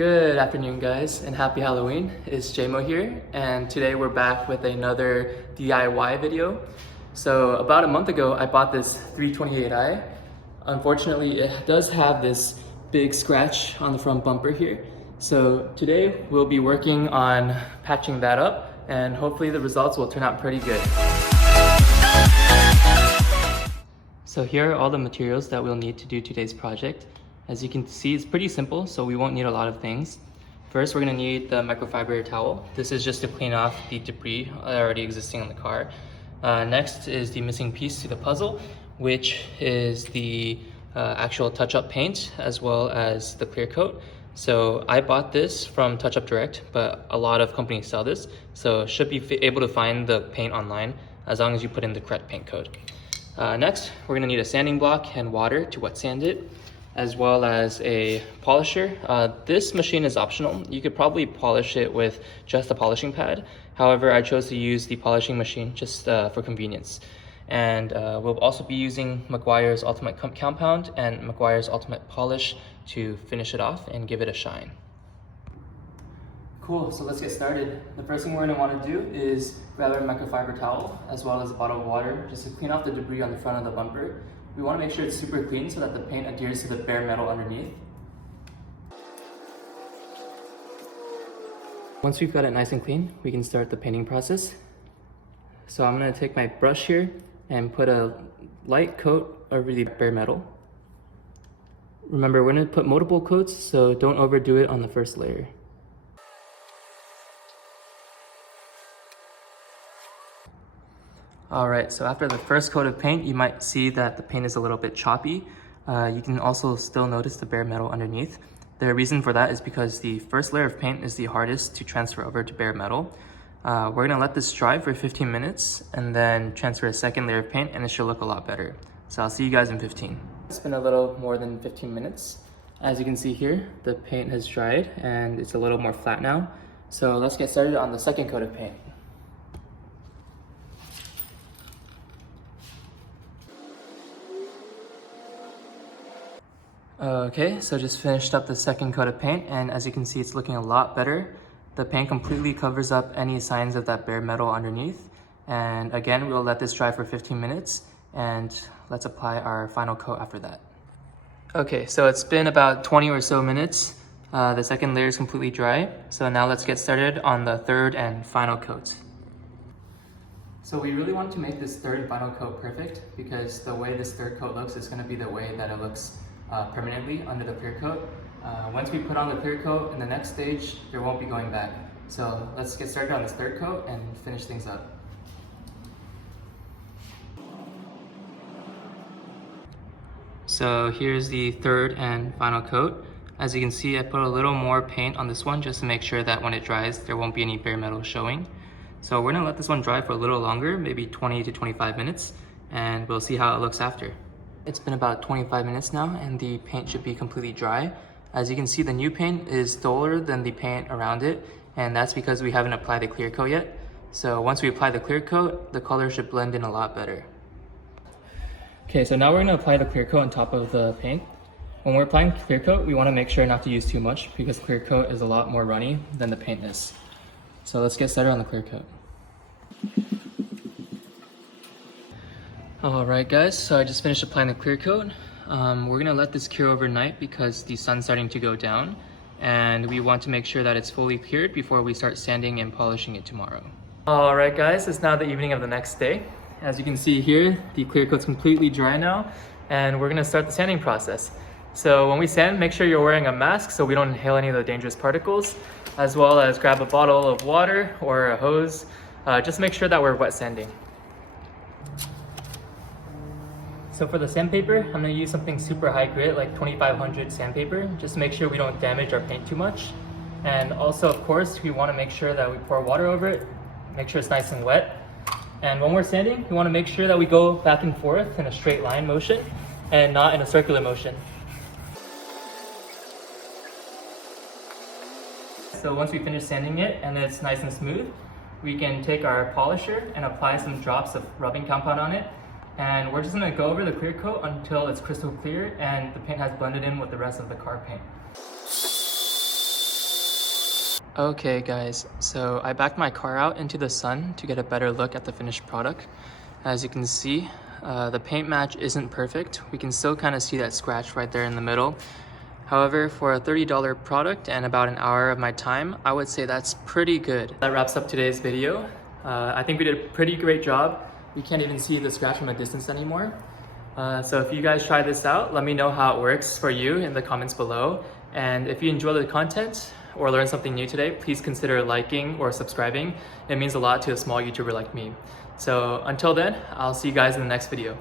Good afternoon, guys, and happy Halloween. It's JMO here, and today we're back with another DIY video. So about a month ago, I bought this 328i. Unfortunately, it does have this big scratch on the front bumper here. So today we'll be working on patching that up, and hopefully the results will turn out pretty good. So here are all the materials that we'll need to do today's project. As you can see, it's pretty simple, so we won't need a lot of things. First, we're gonna need the microfiber towel. This is just to clean off the debris already existing on the car. Next is the missing piece to the puzzle, which is the actual touch-up paint as well as the clear coat. So I bought this from Touch-Up Direct, but a lot of companies sell this, so should be able to find the paint online as long as you put in the correct paint code. Next, we're gonna need a sanding block and water to wet sand it, as well as a polisher. This machine is optional. You could probably polish it with just a polishing pad. However, I chose to use the polishing machine just for convenience. And we'll also be using Meguiar's Ultimate Compound and Meguiar's Ultimate Polish to finish it off and give it a shine. Cool, so let's get started. The first thing we're gonna wanna do is grab our microfiber towel as well as a bottle of water just to clean off the debris on the front of the bumper. We want to make sure it's super clean so that the paint adheres to the bare metal underneath. Once we've got it nice and clean, we can start the painting process. So I'm going to take my brush here and put a light coat over the bare metal. Remember, we're going to put multiple coats, so don't overdo it on the first layer. Alright, so after the first coat of paint, you might see that the paint is a little bit choppy. You can also still notice the bare metal underneath. The reason for that is because the first layer of paint is the hardest to transfer over to bare metal. We're going to let this dry for 15 minutes and then transfer a second layer of paint, and it should look a lot better. So I'll see you guys in 15. It's been a little more than 15 minutes. As you can see here, the paint has dried and it's a little more flat now. So let's get started on the second coat of paint. Okay, so just finished up the second coat of paint, and as you can see, it's looking a lot better. The paint completely covers up any signs of that bare metal underneath. And again, we'll let this dry for 15 minutes, and let's apply our final coat after that. Okay, so it's been about 20 or so minutes. The second layer is completely dry. So now let's get started on the third and final coat. So we really want to make this third and final coat perfect, because the way this third coat looks is going to be the way that it looks permanently under the clear coat. Once we put on the clear coat in the next stage, there won't be going back. So let's get started on this third coat and finish things up. So here's the third and final coat. As you can see, I put a little more paint on this one just to make sure that when it dries, there won't be any bare metal showing. So we're gonna let this one dry for a little longer, maybe 20 to 25 minutes, and we'll see how it looks after. It's been about 25 minutes now, and the paint should be completely dry. As you can see, the new paint is duller than the paint around it, and that's because we haven't applied the clear coat yet. So once we apply the clear coat, the color should blend in a lot better. Okay, so now we're gonna apply the clear coat on top of the paint. When we're applying clear coat, we wanna make sure not to use too much because clear coat is a lot more runny than the paint is. So let's get started on the clear coat. Alright guys, so I just finished applying the clear coat. We're gonna let this cure overnight because the sun's starting to go down, and we want to make sure that it's fully cured before we start sanding and polishing it tomorrow. Alright guys, it's now the evening of the next day. As you can see here, the clear coat's completely dry now, and we're gonna start the sanding process. So when we sand, make sure you're wearing a mask so we don't inhale any of the dangerous particles, as well as grab a bottle of water or a hose. Just make sure that we're wet sanding. So for the sandpaper, I'm going to use something super high grit like 2500 sandpaper, just to make sure we don't damage our paint too much. And also, of course, we want to make sure that we pour water over it, make sure it's nice and wet. And when we're sanding, we want to make sure that we go back and forth in a straight line motion and not in a circular motion. So once we finish sanding it and it's nice and smooth, we can take our polisher and apply some drops of rubbing compound on it. And we're just gonna go over the clear coat until it's crystal clear and the paint has blended in with the rest of the car paint. Okay guys, so I backed my car out into the sun to get a better look at the finished product. As you can see, the paint match isn't perfect. We can still kind of see that scratch right there in the middle. However, for a $30 product and about an hour of my time, I would say that's pretty good. That wraps up today's video. I think we did a pretty great job. You can't even see the scratch from a distance anymore. So if you guys try this out, let me know how it works for you in the comments below. And if you enjoy the content or learn something new today, please consider liking or subscribing. It means a lot to a small YouTuber like me. So until then, I'll see you guys in the next video.